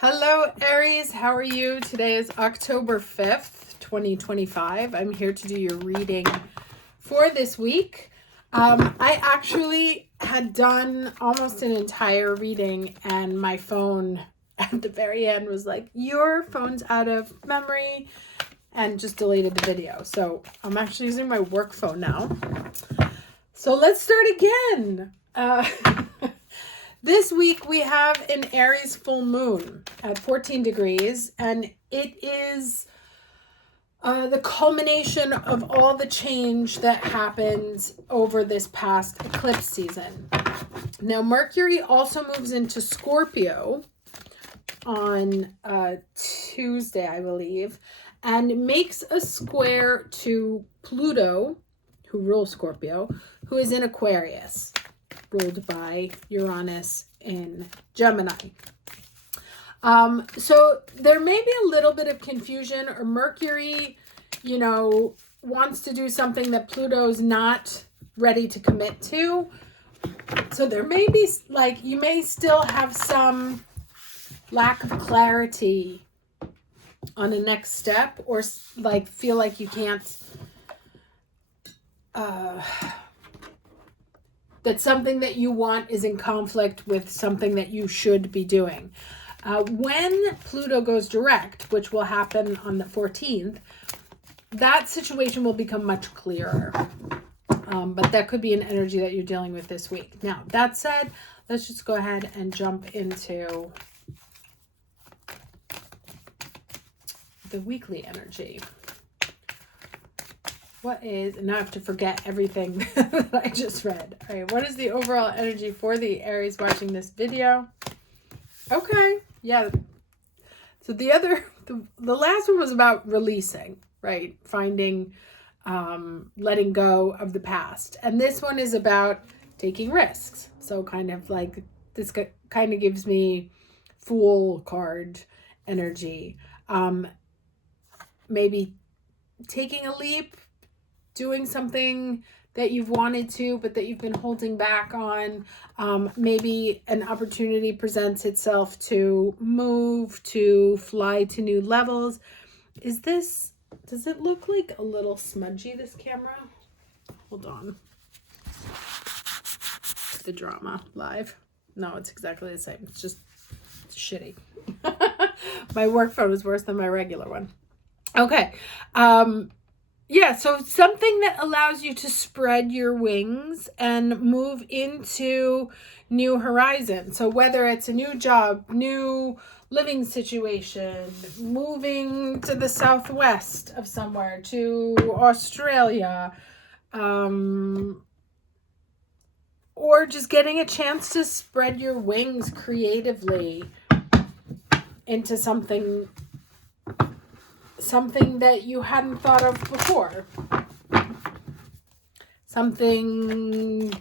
Hello, Aries. How are you? Today is October 5th, 2025. I'm here to do your reading for this week. I actually had done almost an entire reading, and my phone at the very end was like, your phone's out of memory, and just deleted the video. So I'm actually using my work phone now. So let's start again. This week we have an Aries full moon at 14 degrees, and it is the culmination of all the change that happened over this past eclipse season. Now, Mercury also moves into Scorpio on Tuesday, I believe, and makes a square to Pluto, who rules Scorpio, who is in Aquarius, ruled by Uranus in Gemini. So there may be a little bit of confusion, or Mercury, wants to do something that Pluto's not ready to commit to. So there may be, you may still have some lack of clarity on the next step, or feel like you can't, that something that you want is in conflict with something that you should be doing. When Pluto goes direct, which will happen on the 14th, that situation will become much clearer. But that could be an energy that you're dealing with this week. Now, that said, let's just go ahead and jump into the weekly energy. What is, and now I have to forget everything that I just read. All right, what is the overall energy for the Aries watching this video? Okay, yeah. So the last one was about releasing, right? Finding, letting go of the past. And this one is about taking risks. So kind of like, this kind of gives me Fool card energy. Maybe taking a leap, doing something that you've wanted to, but that you've been holding back on. Maybe an opportunity presents itself to move, to fly to new levels. Does it look like a little smudgy, this camera? Hold on. The drama live. No, it's exactly the same. It's just shitty. My work phone is worse than my regular one. Okay. Yeah, so something that allows you to spread your wings and move into new horizons. So whether it's a new job, new living situation, moving to the southwest of somewhere, to Australia, or just getting a chance to spread your wings creatively into something that you hadn't thought of before. Something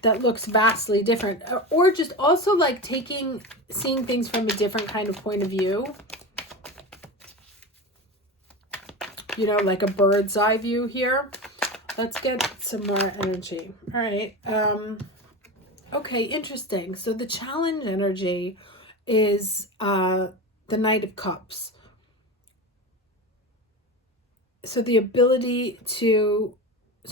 that looks vastly different. Or just also like seeing things from a different kind of point of view. Like a bird's eye view here. Let's get some more energy. All right. Okay, interesting. So the challenge energy is the Knight of Cups. So the ability to,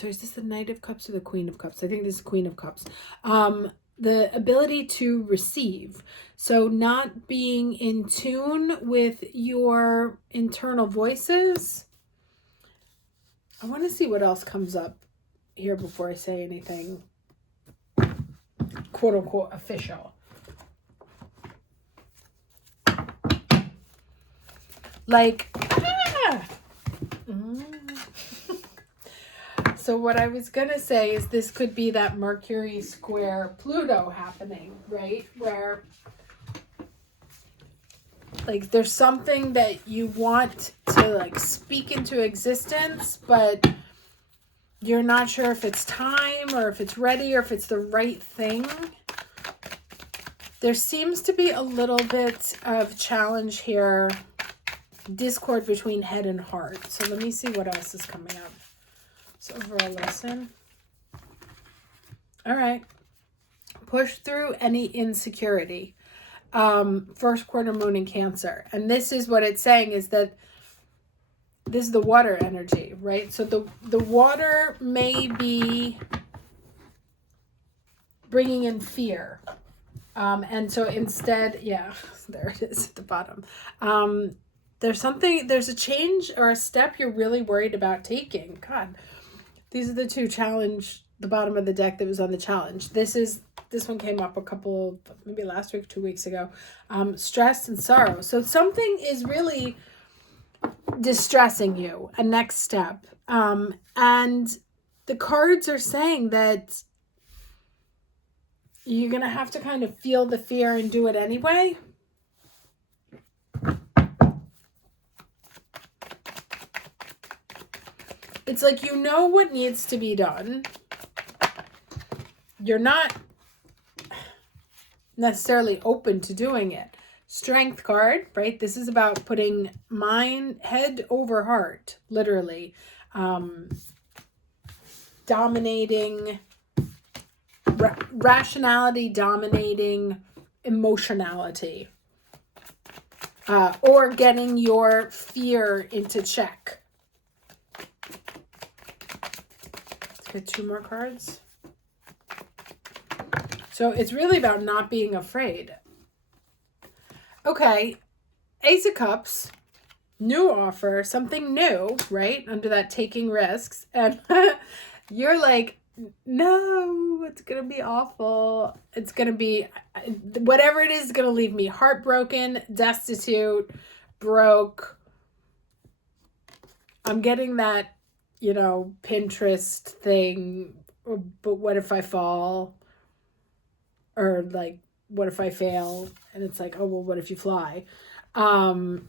is this the Knight of Cups or the Queen of Cups? I think this is Queen of Cups. The ability to receive. So not being in tune with your internal voices. I want to see what else comes up here before I say anything quote unquote official. So what I was going to say is this could be that Mercury square Pluto happening, right? Where there's something that you want to speak into existence, but you're not sure if it's time or if it's ready or if it's the right thing. There seems to be a little bit of challenge here, discord between head and heart. So let me see what else is coming up. So overall lesson. All right. Push through any insecurity. first quarter moon in Cancer. And this is what it's saying, is that this is the water energy, right? So the water may be bringing in fear. And so instead, yeah, there it is at the bottom. There's a change or a step you're really worried about taking. God, these are the two challenge, the bottom of the deck that was on the challenge. This one came up maybe last week, 2 weeks ago. Stress and sorrow. So something is really distressing you, a next step. And the cards are saying that you're going to have to kind of feel the fear and do it anyway. It's like, you know what needs to be done. You're not necessarily open to doing it. Strength card, right? This is about putting head over heart, literally. Dominating, rationality dominating emotionality. Or getting your fear into check. Let's get 2 more cards. So it's really about not being afraid. Okay, Ace of Cups, new offer, something new, right? Under that taking risks. And you're like, no, it's going to be awful. It's going to be, whatever it is going to leave me heartbroken, destitute, broke. I'm getting that, Pinterest thing, but what if I fall? Or like, what if I fail? And it's like, oh, well, what if you fly? And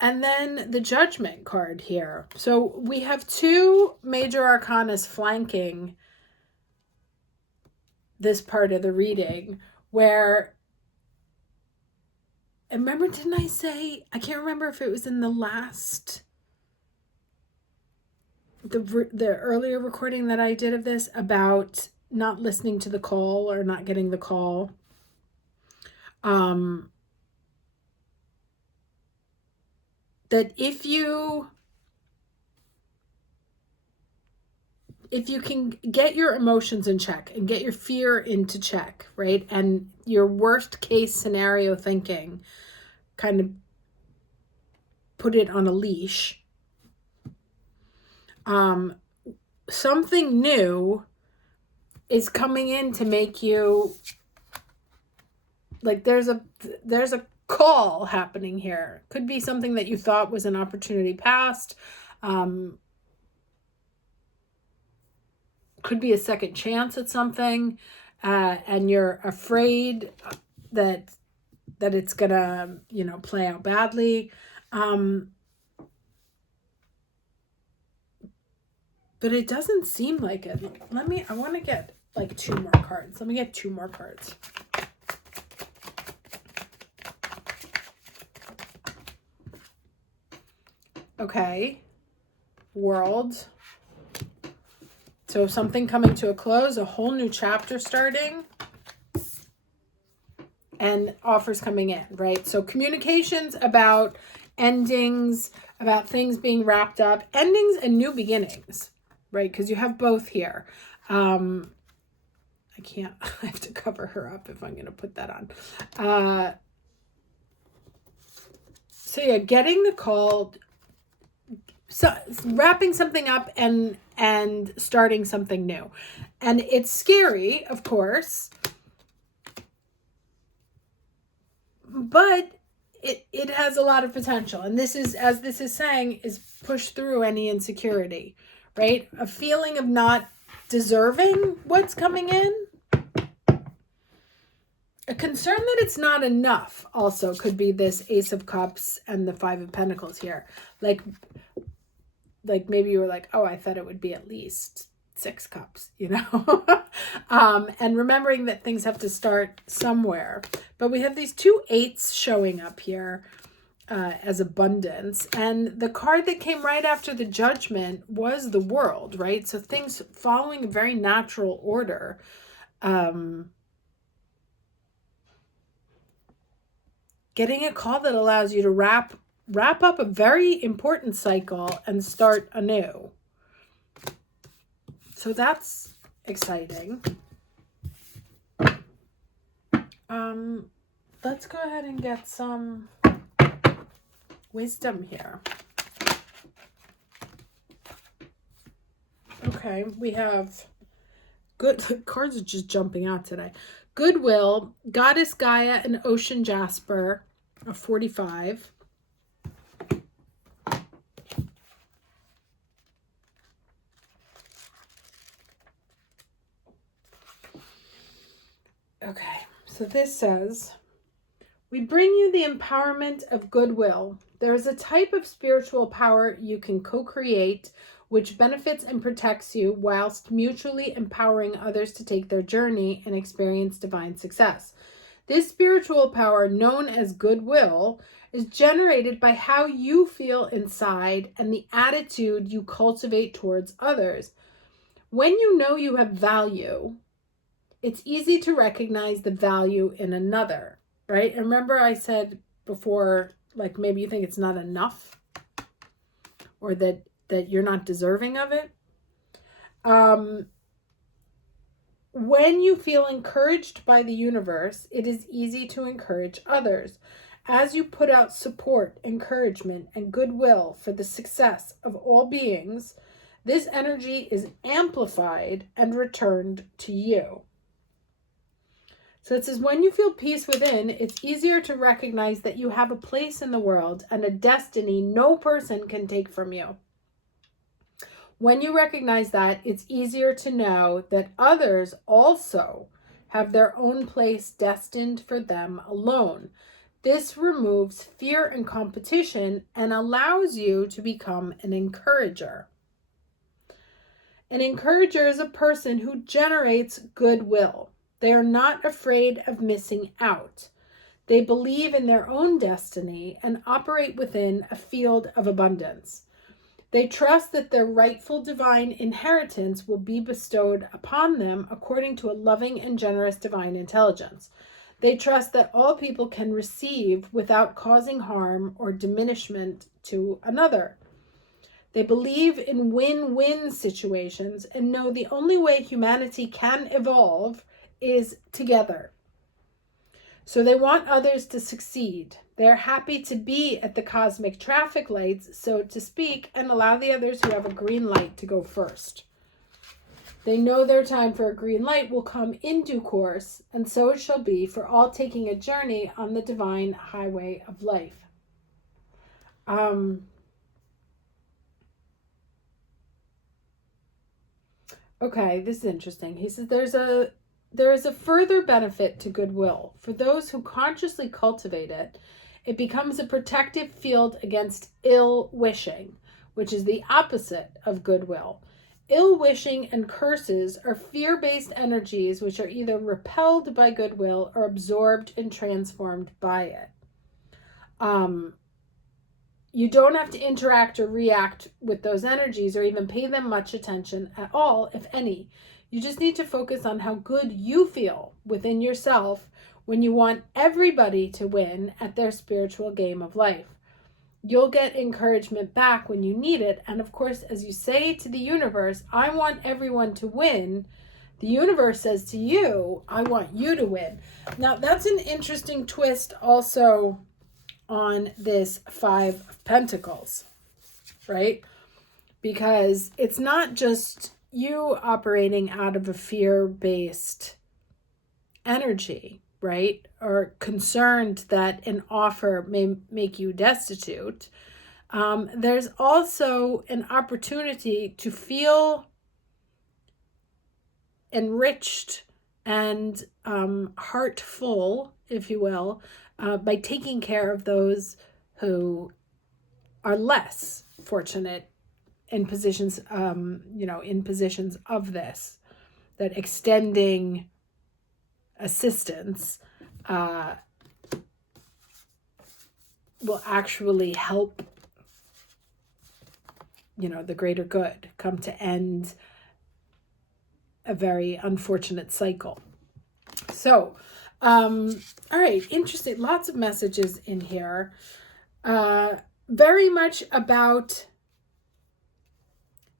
then the Judgment card here. So we have 2 major arcanas flanking this part of the reading, where, and remember, didn't I say, I can't remember if it was in the last, the earlier recording that I did of this, about not listening to the call or not getting the call. That if you can get your emotions in check and get your fear into check, right? And your worst case scenario thinking, kind of put it on a leash. Something new is coming in to make you, like, there's a call happening here. Could be something that you thought was an opportunity past. Could be a second chance at something, and you're afraid that it's gonna, play out badly. But it doesn't seem like it. I want to get like 2 more cards. Let me get 2 more cards. Okay. World. So something coming to a close, a whole new chapter starting, and offers coming in, right? So communications about endings, about things being wrapped up, endings and new beginnings, right? Because you have both here. I have to cover her up if I'm going to put that on. So yeah, getting the call, so wrapping something up and starting something new. And it's scary, of course, but it has a lot of potential. And this is, as this is saying, is push through any insecurity, right? A feeling of not deserving what's coming in. A concern that it's not enough also could be this Ace of Cups and the 5 of Pentacles here. Like maybe you were like, oh, I thought it would be at least 6 cups, and remembering that things have to start somewhere. But we have these 2 8s showing up here as abundance. And the card that came right after the Judgment was the World, right? So things following a very natural order. getting a call that allows you to wrap up a very important cycle and start anew. So that's exciting. Let's go ahead and get some wisdom here. Okay, we have good cards are just jumping out today. Goodwill, Goddess Gaia, and Ocean Jasper, a 45. Okay, so this says, we bring you the empowerment of goodwill. There is a type of spiritual power you can co-create which benefits and protects you whilst mutually empowering others to take their journey and experience divine success. This spiritual power, known as goodwill, is generated by how you feel inside and the attitude you cultivate towards others. When you know you have value, it's easy to recognize the value in another, right? And remember I said before, like maybe you think it's not enough or that you're not deserving of it. When you feel encouraged by the universe, it is easy to encourage others. As you put out support, encouragement, and goodwill for the success of all beings, this energy is amplified and returned to you. So it says, when you feel peace within, it's easier to recognize that you have a place in the world and a destiny no person can take from you. When you recognize that, it's easier to know that others also have their own place destined for them alone. This removes fear and competition and allows you to become an encourager. An encourager is a person who generates goodwill. They are not afraid of missing out. They believe in their own destiny and operate within a field of abundance. They trust that their rightful divine inheritance will be bestowed upon them according to a loving and generous divine intelligence. They trust that all people can receive without causing harm or diminishment to another. They believe in win-win situations and know the only way humanity can evolve is together. So they want others to succeed. They're happy to be at the cosmic traffic lights, so to speak, and allow the others who have a green light to go first. They know their time for a green light will come in due course, and so it shall be for all taking a journey on the divine highway of life. Okay, this is interesting. He says there is a further benefit to goodwill. For those who consciously cultivate it, it becomes a protective field against ill-wishing, which is the opposite of goodwill. Ill-wishing and curses are fear-based energies which are either repelled by goodwill or absorbed and transformed by it. You don't have to interact or react with those energies or even pay them much attention at all, if any. You just need to focus on how good you feel within yourself when you want everybody to win at their spiritual game of life. You'll get encouragement back when you need it. And of course, as you say to the universe, I want everyone to win, the universe says to you, I want you to win. Now, that's an interesting twist also on this 5 of Pentacles, right? Because it's not just you operating out of a fear-based energy, right? Or concerned that an offer may make you destitute. There's also an opportunity to feel enriched and heartful, if you will, by taking care of those who are less fortunate in positions, in positions of this, that extending assistance will actually help, the greater good come to end a very unfortunate cycle. So All right, interesting. Lots of messages in here. Very much about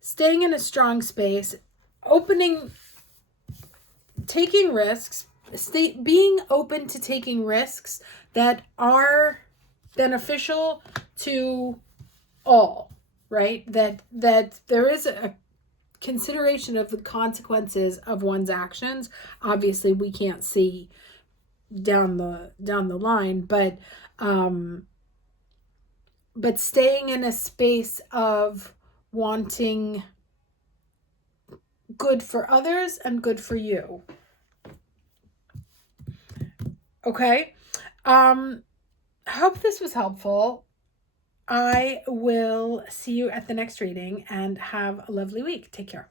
staying in a strong space, taking risks, being open to taking risks that are beneficial to all, right? That there is a consideration of the consequences of one's actions. Obviously, we can't see down the line, but staying in a space of wanting good for others and good for you. Okay. Hope this was helpful. I will see you at the next reading, and have a lovely week. Take care.